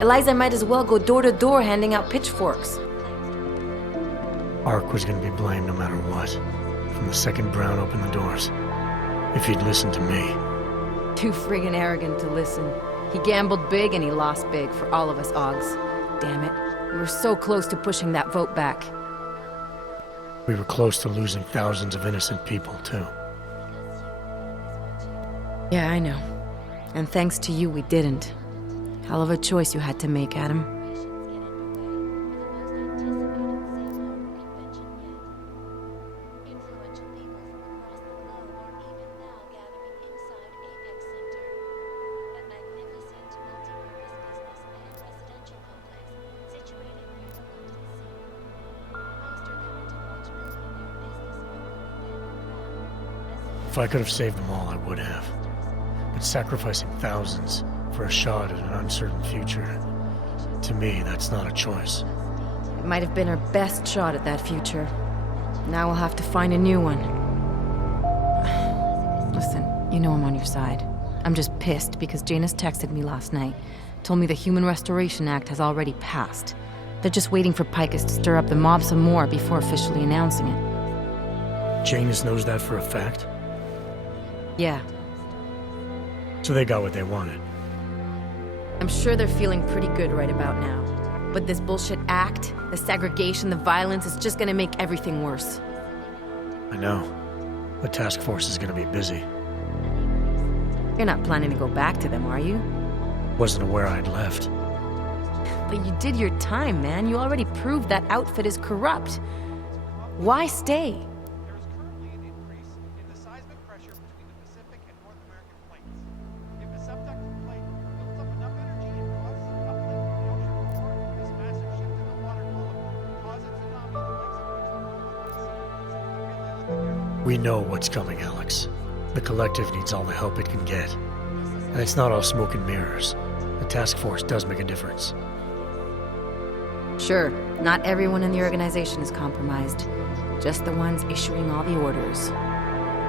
Eliza might as well go door to door handing out pitchforks. Ark was gonna be blamed no matter what. From the second Brown opened the doors. If he'd listened to me. Too friggin' arrogant to listen. He gambled big and he lost big for all of us Augs. Damn it. We were so close to pushing that vote back. We were close to losing thousands of innocent people, too. Yeah, I know. And thanks to you, we didn't. Hell of a choice you had to make, Adam. If I could have saved them all, I would have. But sacrificing thousands for a shot at an uncertain future, to me, that's not a choice. It might have been our best shot at that future. Now we'll have to find a new one. Listen, you know I'm on your side. I'm just pissed because Janus texted me last night. Told me the Human Restoration Act has already passed. They're just waiting for Picus to stir up the mob some more before officially announcing it. Janus knows that for a fact? Yeah. So they got what they wanted. I'm sure they're feeling pretty good right about now. But this bullshit act, the segregation, the violence, is just gonna make everything worse. I know. The task force is gonna be busy. You're not planning to go back to them, are you? Wasn't aware I'd left. But you did your time, man. You already proved that outfit is corrupt. Why stay? There is currently an increase in the seismic pressure between the Pacific and North American plates. If the subducted plate builds up enough energy and causes an uplift in the ocean floor, this massive shift in the water column will cause a tsunami the likes of which the world has not seen. We know what's coming, Alex. The collective needs all the help it can get. And it's not all smoke and mirrors. The task force does make a difference. Sure, not everyone in the organization is compromised. Just the ones issuing all the orders.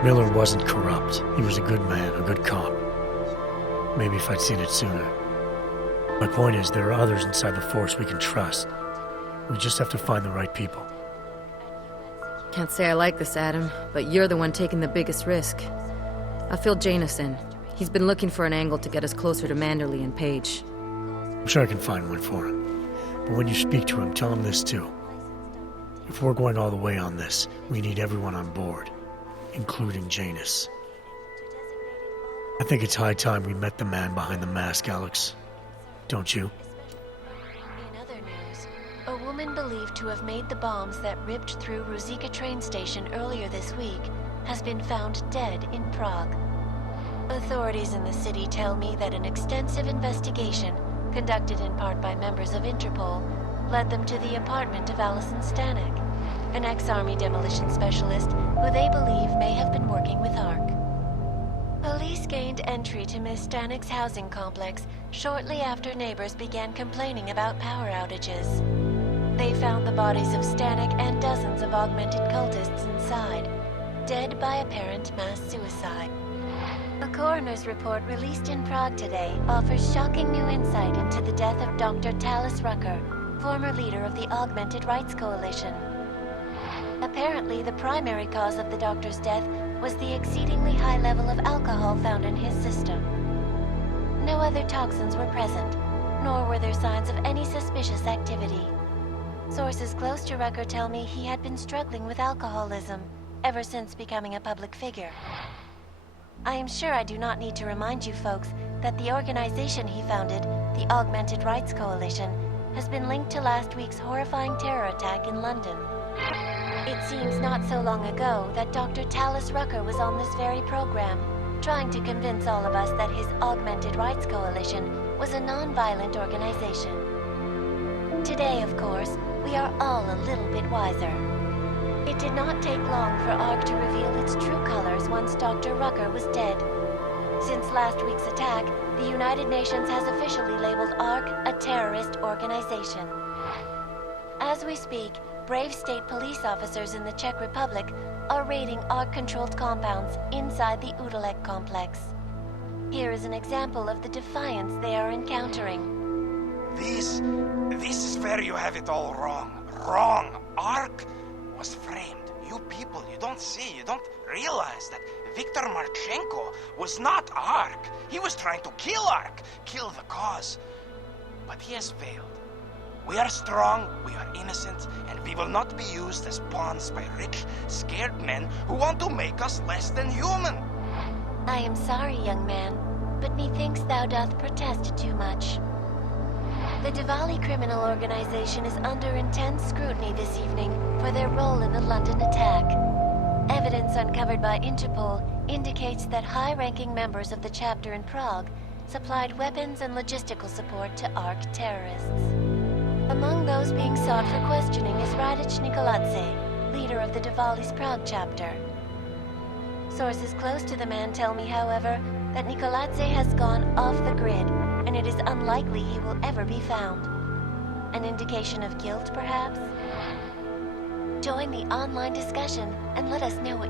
Miller wasn't corrupt. He was a good man, a good cop. Maybe if I'd seen it sooner. My point is, there are others inside the force we can trust. We just have to find the right people. Can't say I like this, Adam, but you're the one taking the biggest risk. I'll fill Janus in. He's been looking for an angle to get us closer to Manderley and Page. I'm sure I can find one for him. But when you speak to him, tell him this too. If we're going all the way on this, we need everyone on board, including Janus. I think it's high time we met the man behind the mask, Alex. Don't you? In other news, a woman believed to have made the bombs that ripped through Ruzicka train station earlier this week has been found dead in Prague. Authorities in the city tell me that an extensive investigation, conducted in part by members of Interpol, led them to the apartment of Alison Stanek, an ex-Army demolition specialist who they believe may have been working with ARC. Police gained entry to Miss Stanek's housing complex shortly after neighbors began complaining about power outages. They found the bodies of Stanek and dozens of augmented cultists inside, dead by apparent mass suicide. A coroner's report released in Prague today offers shocking new insight into the death of Dr. Talis Rucker, former leader of the Augmented Rights Coalition. Apparently, the primary cause of the doctor's death was the exceedingly high level of alcohol found in his system. No other toxins were present, nor were there signs of any suspicious activity. Sources close to Rucker tell me he had been struggling with alcoholism ever since becoming a public figure. I am sure I do not need to remind you folks that the organization he founded, the Augmented Rights Coalition, has been linked to last week's horrifying terror attack in London. It seems not so long ago that Dr. Talis Rucker was on this very program, trying to convince all of us that his Augmented Rights Coalition was a non-violent organization. Today, of course, we are all a little bit wiser. It did not take long for ARC to reveal its true colors once Dr. Rucker was dead. Since last week's attack, the United Nations has officially labeled ARC a terrorist organization. As we speak, brave state police officers in the Czech Republic are raiding ARC-controlled compounds inside the Udalek complex. Here is an example of the defiance they are encountering. The This is where you have it all wrong. Wrong. Ark was framed. You people, you don't see, you don't realize that Viktor Marchenko was not Ark. He was trying to kill Ark, kill the cause. But he has failed. We are strong, we are innocent, and we will not be used as pawns by rich, scared men who want to make us less than human. I am sorry, young man, but methinks thou doth protest too much. The Diwali criminal organization is under intense scrutiny this evening for their role in the London attack. Evidence uncovered by Interpol indicates that high-ranking members of the chapter in Prague supplied weapons and logistical support to ARC terrorists. Among those being sought for questioning is Radic Nikoladze, leader of the Diwali's Prague chapter. Sources close to the man tell me, however, that Nikoladze has gone off the grid, and it is unlikely he will ever be found. An indication of guilt, perhaps? Join the online discussion and let us know